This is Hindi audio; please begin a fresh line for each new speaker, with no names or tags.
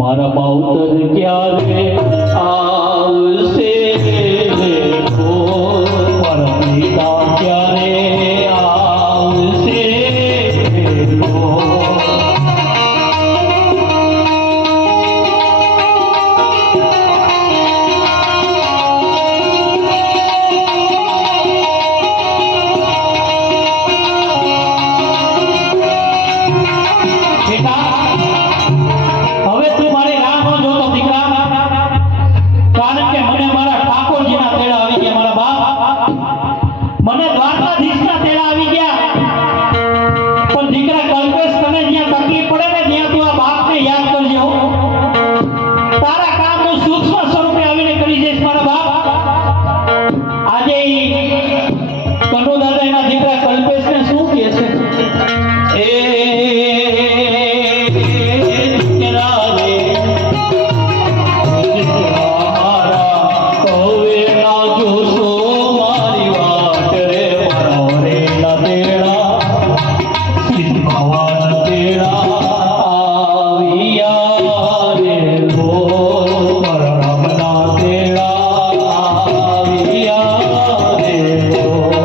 हमारा पाउतर क्या है দেব